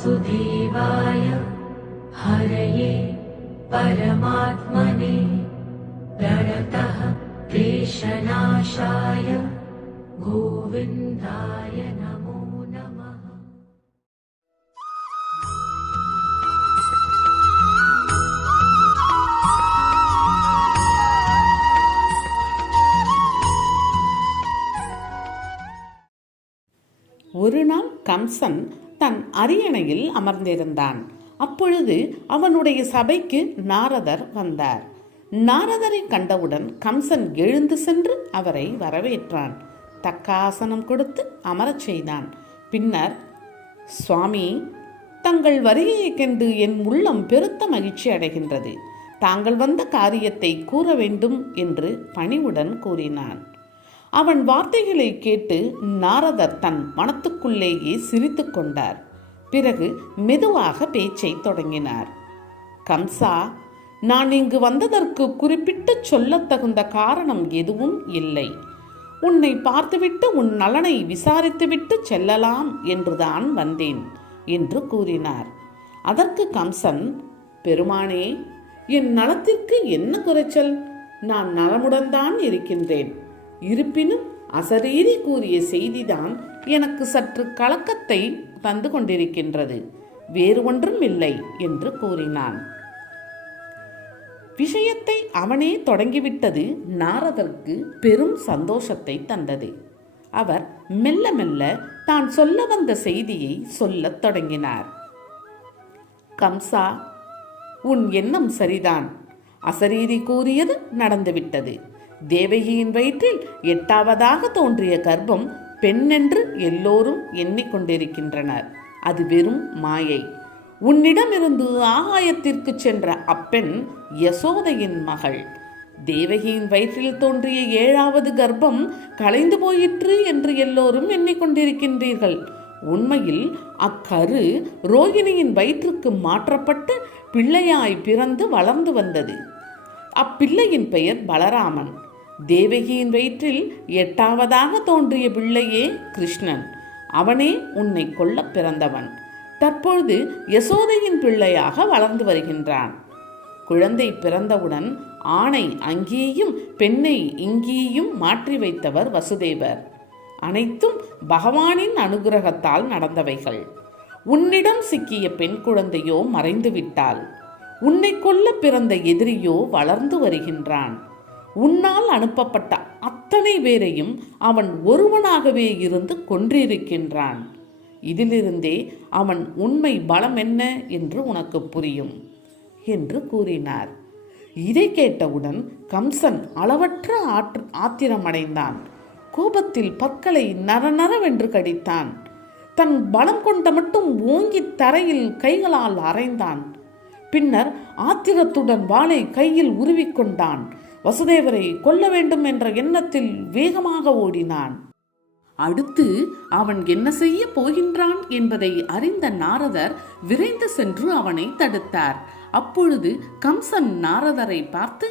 वासुदेवाय हरये परमात्मने प्रणतः क्लेशनाशाय गोविन्दाय नमो नमः ஒரு நாள் கம்சன் தன் அரியணையில் அமர்ந்திருந்தான். அப்பொழுது அவனுடைய சபைக்கு நாரதர் வந்தார். நாரதரை கண்டவுடன் கம்சன் எழுந்து சென்று அவரை வரவேற்றான். தக்காசனம் கொடுத்து அமரச் செய்தான். பின்னர் சுவாமி தங்கள் வருகையைக் கண்டு என் உள்ளம் பெருத்த மகிழ்ச்சி அடைகின்றது. தாங்கள் வந்த காரியத்தை கூற வேண்டும் என்று பணிவுடன் கூறினான். அவன் வார்த்தைகளை கேட்டு நாரதர் தன் மனத்துக்குள்ளேயே சிரித்து கொண்டார். பிறகு மெதுவாக பேச்சை தொடங்கினார். கம்சா நான் இங்கு வந்ததற்கு குறிப்பிட்டு சொல்லத் தகுந்த காரணம் எதுவும் இல்லை. உன்னை பார்த்துவிட்டு உன் நலனை விசாரித்துவிட்டு செல்லலாம் என்றுதான் வந்தேன் என்று கூறினார். அதற்கு கம்சன் பெருமானே என் நலத்திற்கு என்ன குறைச்சல்? நான் நலமுடன் தான் இருக்கின்றேன். இருப்பினும் அசரீரி கூறிய செய்திதான் எனக்கு சற்று கலக்கத்தை தந்து கொண்டிருக்கின்றது. வேறு ஒன்றும் இல்லை என்று கூறினான். விஷயத்தை அவனே தொடங்கிவிட்டது நாரதற்கு பெரும் சந்தோஷத்தை தந்தது. அவர் மெல்ல மெல்ல தான் சொல்ல வந்த செய்தியை சொல்லத் தொடங்கினார். கம்சா உன் எண்ணம் சரிதான். அசரீரி கூறியது நடந்துவிட்டது. தேவகியின் வயிற்றில் எட்டாவதாக தோன்றிய கர்ப்பம் பெண்ணென்று எல்லோரும் எண்ணிக்கொண்டிருக்கின்றனர். அது வெறும் மாயை. உன்னிடமிருந்து ஆகாயத்திற்கு சென்ற அப்பெண் யசோதையின் மகள். தேவகியின் வயிற்றில் தோன்றிய ஏழாவது கர்ப்பம் கலைந்து போயிற்று என்று எல்லோரும் எண்ணிக்கொண்டிருக்கின்றீர்கள். உண்மையில் அக்கரு ரோகிணியின் வயிற்றுக்கு மாற்றப்பட்டு பிள்ளையாய் பிறந்து வளர்ந்து வந்தது. அப்பிள்ளையின் பெயர் பலராமன். தேவகியின் வயிற்றில் எட்டாவதாக தோன்றிய பிள்ளையே கிருஷ்ணன். அவனே உன்னை கொல்ல பிறந்தவன். தற்பொழுது யசோதையின் பிள்ளையாக வளர்ந்து வருகின்றான். குழந்தை பிறந்தவுடன் ஆணை அங்கேயும் பெண்ணை இங்கேயும் மாற்றி வைத்தவர் வசுதேவர். அனைத்தும் பகவானின் அனுகிரகத்தால் நடந்தவைகள். உன்னிடம் சிக்கிய பெண் குழந்தையோ மறைந்து விட்டாள் உன்னை கொல்ல பிறந்த எதிரியோ வளர்ந்து வருகின்றான். உன்னால் அனுப்பப்பட்ட அத்தனை பேரையும் அவன் ஒருவனாகவே இருந்து கொன்றிருக்கின்றான். இதிலிருந்தே அவன் உண்மை பலம் என்ன என்று உனக்கு புரியும் என்று கூறினார். இதை கேட்டவுடன் கம்சன் அளவற்ற ஆற்று ஆத்திரமடைந்தான். கோபத்தில் பற்களை நரநரவென்று கடித்தான். தன் பலம் கொண்ட மட்டும் ஓங்கி தரையில் கைகளால் அரைந்தான். பின்னர் ஆத்திரத்துடன் வாளை கையில் உருவிக்கொண்டான் வசுதேவரை கொல்ல வேண்டும் என்ற எண்ணத்தில் வேகமாக ஓடினான். அடுத்து அவன் என்ன செய்ய போகின்றான் என்பதை அறிந்த நாரதர் விரைந்து சென்று அவனை தடுத்தார். அப்பொழுது கம்சன் நாரதரை பார்த்து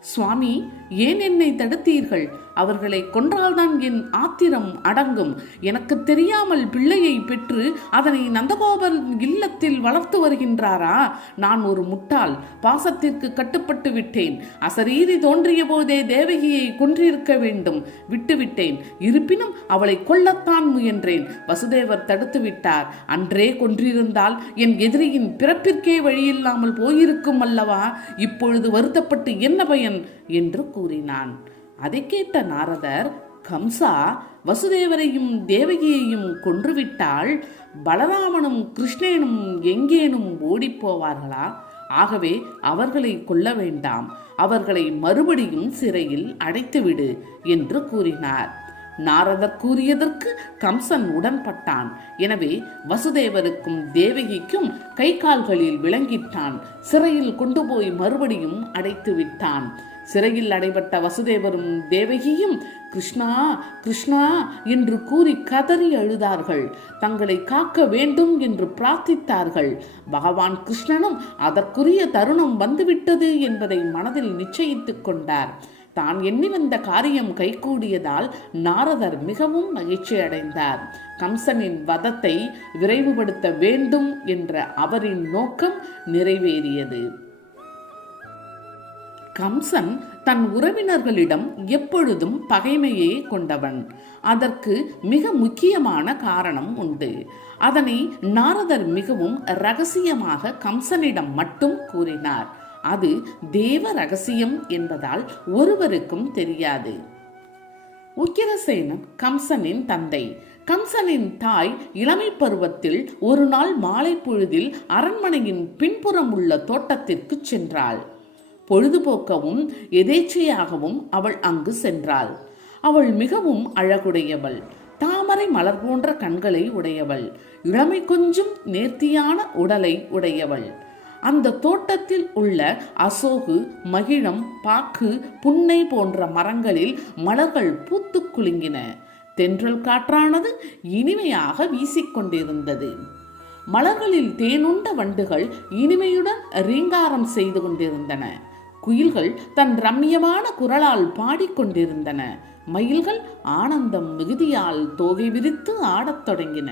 சுவாமி ஏன் என்னை தடுத்தீர்கள்? அவர்களை கொன்றால்தான் என் ஆத்திரம் அடங்கும். எனக்கு தெரியாமல் பிள்ளையை பெற்று அதனை நந்தகோபன் இல்லத்தில் வளர்த்து வருகின்றாரா? நான் ஒரு முட்டாள் பாசத்திற்கு கட்டுப்பட்டு விட்டேன். அசரீரி தோன்றிய போதே தேவகியை கொன்றிருக்க வேண்டும். விட்டுவிட்டேன் இருப்பினும் அவளை கொல்லத்தான் முயன்றேன். வசுதேவர் தடுத்து விட்டார். அன்றே கொன்றிருந்தால் என் எதிரியின் பிறப்பிற்கே வழியில்லாமல் போயிருக்கும் அல்லவா? இப்பொழுது வருத்தப்பட்டு என்ன பயன்? என்று கூறினான். அதை கேட்ட நாரதர் கம்சா வசுதேவரையும் தேவகியையும் கொன்றுவிட்டால் பலராமனும் கிருஷ்ணனும் எங்கேனும் ஓடிப்போவார்களா? ஆகவே அவர்களை கொல்ல வேண்டாம். அவர்களை மறுபடியும் சிறையில் அடைத்துவிடு என்று கூறினார். நாரதர் கூறியதற்கு கம்சன் உடன்பட்டான். எனவே வசுதேவருக்கும் தேவகிக்கும் கை கால்களில் விளங்கிட்டான். சிறையில் கொண்டு போய் மறுபடியும் அடைத்து விட்டான் சிறையில் அடைபட்ட வசுதேவரும் தேவகியும் கிருஷ்ணா கிருஷ்ணா என்று கூறி கதறி அழுதார்கள். தங்களை காக்க வேண்டும் என்று பிரார்த்தித்தார்கள். பகவான் கிருஷ்ணனும் அதற்குரிய தருணம் வந்துவிட்டது என்பதை மனதில் நிச்சயித்துக் கொண்டார். தான் எண்ணி வந்த காரியம் கைகூடியதால் நாரதர் மிகவும் மகிழ்ச்சி அடைந்தார். கம்சனின் வதத்தை விரைவுபடுத்த வேண்டும் என்ற அவரின் நோக்கம் நிறைவேறியது. கம்சன் தன் உறவினர்களிடம் எப்பொழுதும் பகைமையே கொண்டவன். அதற்கு மிக முக்கியமான காரணம் உண்டு. அதனை நாரதர் மிகவும் ரகசியமாக கம்சனிடம் மட்டும் கூறினார். அது தேவ ரகசியம் என்பதால் ஒருவருக்கும் தெரியாது. உக்கிரசேனன் கம்சனின் தந்தை. கம்சனின் தாய் இளமை பருவத்தில் ஒரு நாள் மாலை பொழுதில் அரண்மனையின் பின்புறம் உள்ள தோட்டத்திற்கு சென்றாள். பொழுதுபோக்கவும் எதேச்சையாகவும் அவள் அங்கு சென்றாள். அவள் மிகவும் அழகுடையவள். தாமரை மலர் போன்ற கண்களை உடையவள். இளமை கொஞ்சம் நேர்த்தியான உடலை உடையவள். அந்த தோட்டத்தில் உள்ள அசோகு மகிழம் பாக்கு புன்னை போன்ற மரங்களில் மலர்கள் பூத்து குலுங்கின. தென்றல் காற்றானது இனிமையாக வீசிக்கொண்டிருந்தது. மலர்களில் தேனுண்ட வண்டுகள் இனிமையுடன் ரீங்காரம் செய்து கொண்டிருந்தன. குயில்கள் தன் ரம்மியமான குரலால் பாடிக்கொண்டிருந்தன. மயில்கள் ஆனந்தம் மிகுதியால் தோகை விரித்து ஆடத் தொடங்கின.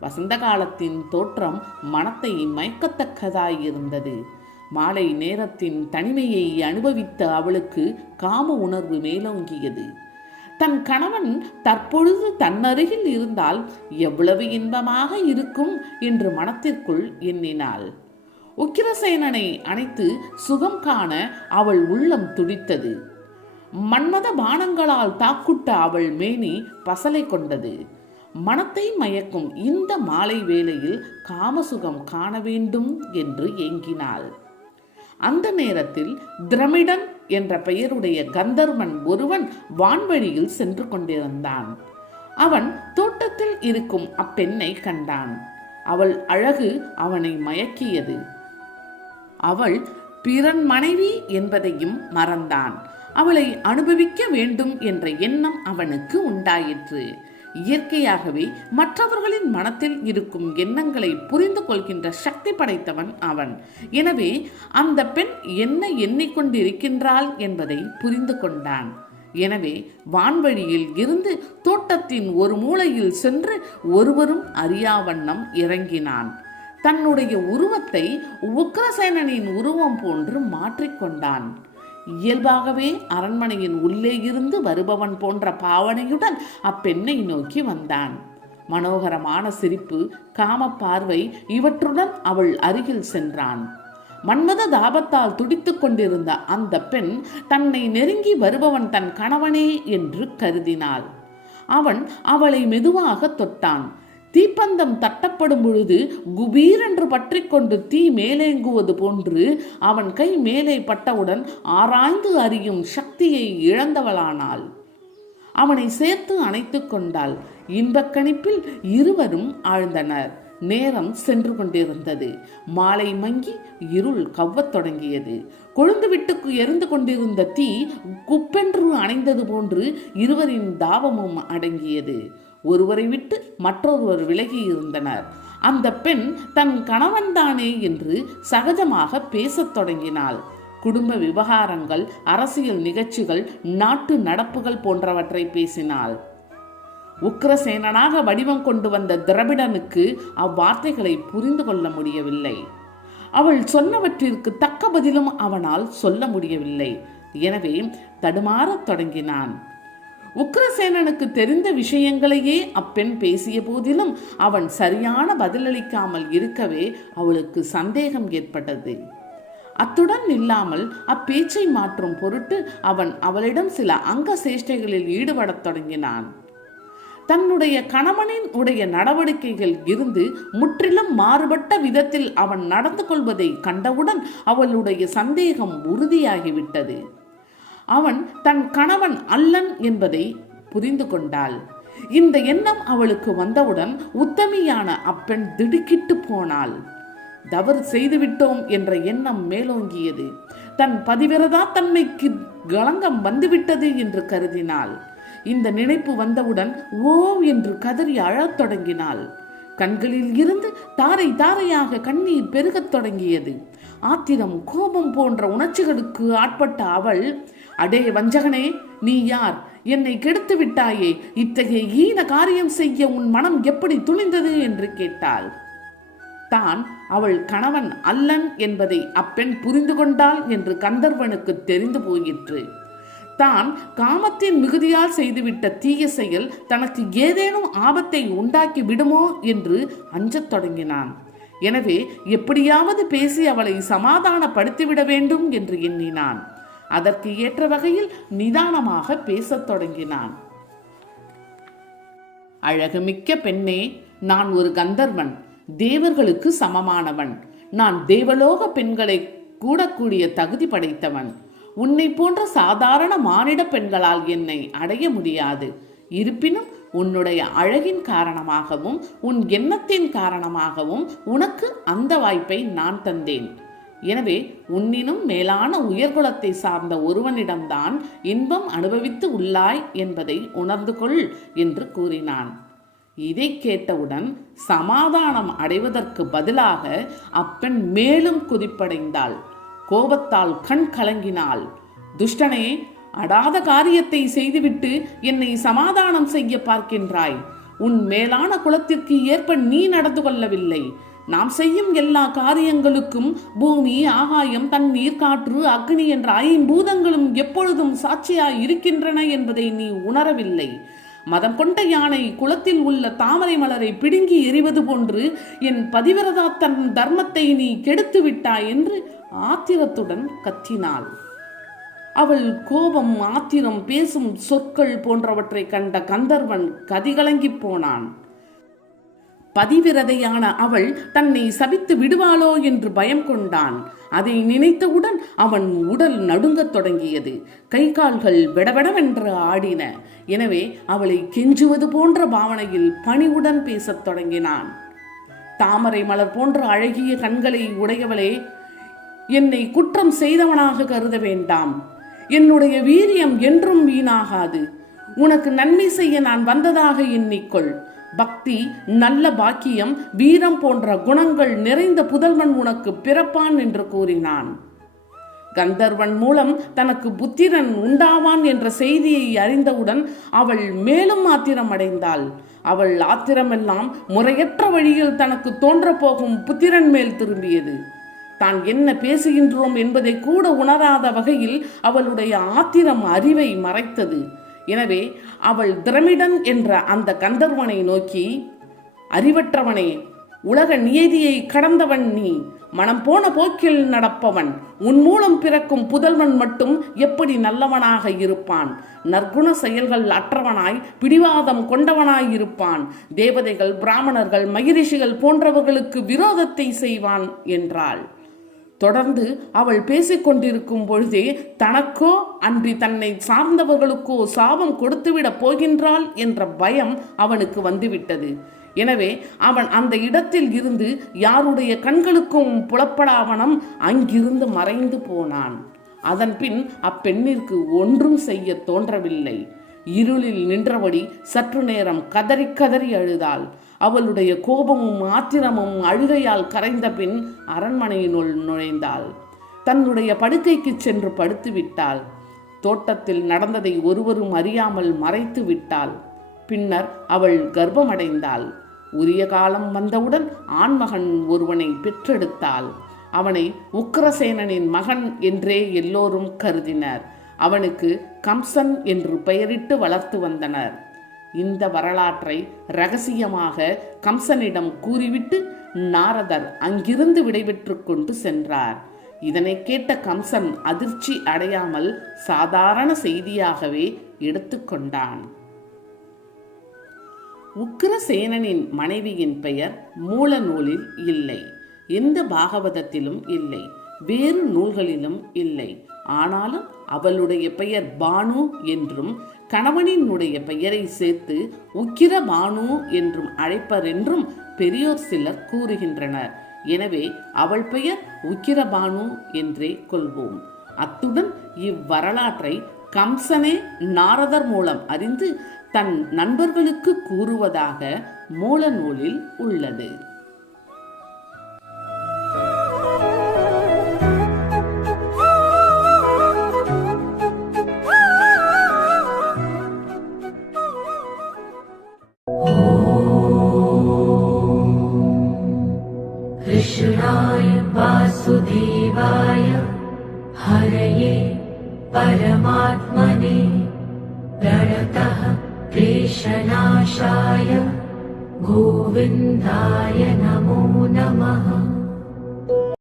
வசந்த காலத்தின் தோற்றம் மனத்தை மயக்கத்தக்கதாயிருந்தது. மாலை நேரத்தின் தனிமையை அனுபவித்த அவளுக்கு காம உணர்வு மேலோங்கியது. தன் கணவன் தற்பொழுது தன்னருகில் இருந்தால் எவ்வளவு இன்பமாக இருக்கும் என்று மனத்திற்குள் எண்ணினாள். உக்கிரசேனனை அணைத்து சுகம் காண அவள் உள்ளம் துடித்தது. மன்மத பானங்களால் தாக்குட்ட அவள் மேனி பசலை கொண்டது. மனத்தை மயக்கும் இந்த மாலை வேளையில் காமசுகம் காண வேண்டும் என்று ஏங்கினாள். அந்த நேரத்தில் திரமிடன் என்ற பெயருடைய கந்தர்வன் ஒருவன் வான்வழியில் சென்று கொண்டிருந்தான். அவன் தோட்டத்தில் இருக்கும் அப்பெண்ணை கண்டான். அவள் அழகு அவனை மயக்கியது. அவள் பிறன் மனைவி என்பதையும் மறந்தான். அவளை அனுபவிக்க வேண்டும் என்ற எண்ணம் அவனுக்கு உண்டாயிற்று. இயற்கையாகவே மற்றவர்களின் மனத்தில் இருக்கும் எண்ணங்களை புரிந்து கொள்கின்ற சக்தி படைத்தவன் அவன். எனவே அந்த பெண் என்ன எண்ணிக்கொண்டிருக்கின்றாள் என்பதை புரிந்து கொண்டான். எனவே வான்வழியில் இருந்து தோட்டத்தின் ஒரு மூலையில் சென்று ஒருவரும் அறியாவண்ணம் இறங்கினான். தன்னுடைய உருவத்தை உக்ரசேனனின் உருவம் போன்று மாற்றிக்கொண்டான். இயல்பாகவே அரண்மனையின் உள்ளே இருந்து வருபவன் போன்ற பாவனையுடன் அப்பெண்ணை நோக்கி வந்தான். மனோகரமான சிரிப்பு காம பார்வை இவற்றுடன் அவள் அருகில் சென்றான். மன்மத தாபத்தால் துடித்துக் கொண்டிருந்த அந்த பெண் தன்னை நெருங்கி வருபவன் தன் கணவனே என்று கருதினாள். அவன் அவளை மெதுவாக தொட்டான். தீப்பந்தம் தட்டப்படும் பொழுது குபீரென்று பற்றி கொண்டு தீ மேலேங்குவது போன்று அவன் கை மேலே பட்டவுடன் ஆராய்ந்து அறியும் சக்தியை இழந்தவளானாள். அவனை சேர்த்து அணைத்து கொண்டாள். இன்பக்கணிப்பில் இருவரும் ஆழ்ந்தனர். நேரம் சென்று கொண்டிருந்தது. மாலை மங்கி இருள் கவ்வத் தொடங்கியது. கொழுந்து விட்டுக்கு எரிந்து கொண்டிருந்த தீ குப்பென்று அணைந்தது போன்று இருவரின் தாபமும் அடங்கியது. ஒருவரை விட்டு மற்றொருவர் விலகி இருந்தனர். அந்த பெண் தன் கணவன்தானே என்று சகஜமாக பேசத் தொடங்கினாள். குடும்ப விவகாரங்கள் அரசியல் நிகழ்ச்சிகள் நாட்டு நடப்புகள் போன்றவற்றை பேசினாள். உக்ரசேனனாக வடிவம் கொண்டு வந்த திரவிடனுக்கு அவ்வார்த்தைகளை புரிந்து கொள்ள முடியவில்லை. அவள் சொன்னவற்றிற்கு தக்க பதிலும் அவனால் சொல்ல முடியவில்லை. எனவே தடுமாறத் தொடங்கினான். உக்ரசேனனுக்கு தெரிந்த விஷயங்களையே அப்பெண் பேசிய போதிலும் அவன் சரியான பதிலளிக்காமல் இருக்கவே அவளுக்கு சந்தேகம் ஏற்பட்டது. அத்துடன் இல்லாமல் அப்பேச்சை மாற்றும் பொருட்டு அவன் அவளிடம் சில அங்க சேஷ்டைகளில் ஈடுபடத் தொடங்கினான். தன்னுடைய கணவனின் உடைய நடவடிக்கைகள் இருந்து முற்றிலும் மாறுபட்ட விதத்தில் அவன் நடந்து கொள்வதை கண்டவுடன் அவளுடைய சந்தேகம் உறுதியாகிவிட்டது. அவன் தன் கணவன் அல்லன் என்பதை புரிந்து கொண்டாள். இந்த எண்ணம் அவளுக்கு வந்தவுடன் உத்தமியான அப்பெண் திடுக்கிட்டு போனாள். தவறு செய்துவிட்டோம் என்ற எண்ணம் மேலோங்கியது. தன் பதிவிரதா தன்மைக்கு களங்கம் வந்துவிட்டது என்று கருதினாள். இந்த நினைப்பு வந்தவுடன் ஓ என்று கதறி அழத் தொடங்கினாள். கண்களில் இருந்து தாரை தாரையாக கண்ணீர் பெருகத் தொடங்கியது. ஆத்திரம் கோபம் போன்ற உணர்ச்சிகளுக்கு ஆட்பட்ட அவள் அடே வஞ்சகனே நீ யார்? என்னை கெடுத்து விட்டாயே இத்தகைய ஈன காரியம் செய்ய உன் மனம் எப்படி துணிந்தது என்று கேட்டாள். தான் அவள் கணவன் அல்லன் என்பதை அப்பெண் புரிந்து கொண்டாள் என்று கந்தர்வனுக்கு தெரிந்து போயிற்று. தான் காமத்தின் மிகுதியால் செய்துவிட்ட தீய செயல் தனக்கு ஏதேனும் ஆபத்தை உண்டாக்கி விடுமோ என்று அஞ்சத் தொடங்கினான். எனவே எப்படியாவது பேசி அவளை சமாதானப்படுத்திவிட வேண்டும் என்று எண்ணினான். அதற்கு ஏற்ற வகையில் நிதானமாக பேசத் தொடங்கினான். அழகுமிக்க பெண்ணே நான் ஒரு கந்தர்வன் தேவர்களுக்கு சமமானவன். நான் தேவலோக பெண்களை கூடக்கூடிய தகுதி படைத்தவன். உன்னை போன்ற சாதாரண மானிட பெண்களால் என்னை அடைய முடியாது. இருப்பினும் உன்னுடைய அழகின் காரணமாகவும் உன் எண்ணத்தின் காரணமாகவும் உனக்கு அந்த வாய்ப்பை நான் தந்தேன். எனவே உன்னினும் மேலான உயர்குலத்தை சார்ந்த ஒருவனிடம்தான் இன்பம் அனுபவித்து உள்ளாய் என்பதை உணர்ந்து கொள் என்று கூறினான். இதை கேட்டவுடன் சமாதானம் அடைவதற்கு பதிலாக அப்பெண் மேலும் குதிப்படைந்தாள். கோபத்தால் கண் கலங்கினாள். துஷ்டனே அடாத காரியத்தை செய்துவிட்டு என்னை சமாதானம் செய்ய பார்க்கின்றாய். உன் மேலான குலத்திற்கு ஏற்ப நீ நடந்து கொள்ளவில்லை. நாம் செய்யும் எல்லா காரியங்களுக்கும் பூமி ஆகாயம் தண்ணீர் காற்று அக்னி என்ற ஐம்பூதங்களும் எப்பொழுதும் சாட்சியாய் இருக்கின்றன என்பதை நீ உணரவில்லை. மதம் கொண்ட யானை குளத்தில் உள்ள தாமரை மலரை பிடுங்கி எறிவது போன்று என் பதிவிரதா தன் தர்மத்தை நீ கெடுத்து விட்டாய் என்று ஆத்திரத்துடன் கத்தினாள். அவள் கோபம் ஆத்திரம் பேசும் சொற்கள் போன்றவற்றை கண்ட கந்தர்வன் கதிகலங்கிப் போனான். பதிவிரதையான அவள் தன்னை சபித்து விடுவாளோ என்று பயம் கொண்டான். அதை நினைத்தவுடன் அவன் உடல் நடுங்கத் தொடங்கியது. கை கால்கள் விடவிடவென்று ஆடின. எனவே அவளை கெஞ்சுவது போன்ற பாவனையில் பணிவுடன் பேசத் தொடங்கினான். தாமரை மலர் போன்ற அழகிய கண்களை உடையவளே என்னை குற்றம் செய்தவனாக கருத வேண்டாம். என்னுடைய வீரியம் என்றும் வீணாகாது. உனக்கு நன்மை செய்ய நான் வந்ததாக எண்ணிக்கொள். பக்தி நல்ல பாக்கியம் வீரம் போன்ற குணங்கள் நிறைந்த புதல்வன் உனக்கு பிறப்பான் என்று கூறினான். கந்தர்வன் மூலம் தனக்கு புத்திரன் உண்டாவான் என்ற செய்தியை அறிந்தவுடன் அவள் மேலும் ஆத்திரம் அடைந்தாள் அவள் ஆத்திரமெல்லாம் முறையற்ற வழியில் தனக்கு தோன்றப்போகும் புத்திரன் மேல் திரும்பியது. தான் என்ன பேசுகின்றோம் என்பதை கூட உணராத வகையில் அவளுடைய ஆத்திரம் அறிவை மறைத்தது. எனவே அவள் திரமிடன் என்ற அந்த கந்தர்வனை நோக்கி அறிவற்றவனே உலக நியதியை கடந்தவன் நீ. மனம் போன போக்கில் நடப்பவன் உன் மூலம் பிறக்கும் புதல்வன் மட்டும் எப்படி நல்லவனாக இருப்பான்? நற்குண செயல்கள் அற்றவனாய் பிடிவாதம் கொண்டவனாய் இருப்பான். தேவதைகள் பிராமணர்கள் மகிரிஷிகள் போன்றவர்களுக்கு விரோதத்தை செய்வான் என்றாள். தொடர்ந்து அவள் பேசிக்கொண்டிருக்கும் பொழுதே தனக்கோ அன்றி தன்னை சார்ந்தவர்களுக்கோ சாபம் கொடுத்துவிடப் போகின்றாள் என்ற பயம் அவனுக்கு வந்துவிட்டது. எனவே அவன் அந்த இடத்தில் இருந்து யாருடைய கண்களுக்கும் புலப்படாவனம் அங்கிருந்து மறைந்து போனான். அதன்பின் அப்பெண்ணிற்கு ஒன்றும் செய்ய தோன்றவில்லை. இருளில் நின்றபடி சற்று நேரம் கதறி கதறி அழுதாள். அவளுடைய கோபமும் ஆத்திரமும் அழுகையால் கரைந்த பின் அரண்மனையினுள் நுழைந்தாள். தன்னுடைய படுக்கைக்கு சென்று படுத்து விட்டாள். தோட்டத்தில் நடந்ததை ஒருவரும் அறியாமல் மறைத்து விட்டாள். பின்னர் அவள் கர்ப்பமடைந்தாள். உரிய காலம் வந்தவுடன் ஆண்மகன் ஒருவனை பெற்றெடுத்தாள். அவனை உக்கிரசேனனின் மகன் என்றே எல்லோரும் கருதினர். அவனுக்கு கம்சன் என்று பெயரிட்டு வளர்த்து வந்தனர். இந்த வரலாற்றை ரகசியமாக கம்சனிடம் கூறிவிட்டு நாரதர் அங்கிருந்து விடைபெற்று கொண்டு சென்றார். இதனை கேட்ட கம்சன் அதிர்ச்சி அடையாமல் சாதாரண செய்தியாகவே எடுத்துக்கொண்டான் உக்கிரசேனனின் மனைவியின் பெயர் மூல நூலில் இல்லை. எந்த பாகவதத்திலும் இல்லை. வேறு நூல்களிலும் இல்லை. ஆனாலும் அவளுடைய பெயர் பானு என்றும் கணவனினுடைய பெயரை சேர்த்து உக்கிர பானு என்றும் அழைப்பர் என்றும் பெரியோர் சிலர் கூறுகின்றனர். எனவே அவள் பெயர் உக்கிரபானு என்றே கொள்வோம். அத்துடன் இவ்வரலாற்றை கம்சனே நாரதர் மூலம் அறிந்து தன் நண்பர்களுக்கு கூறுவதாக மூல நூலில் உள்ளது.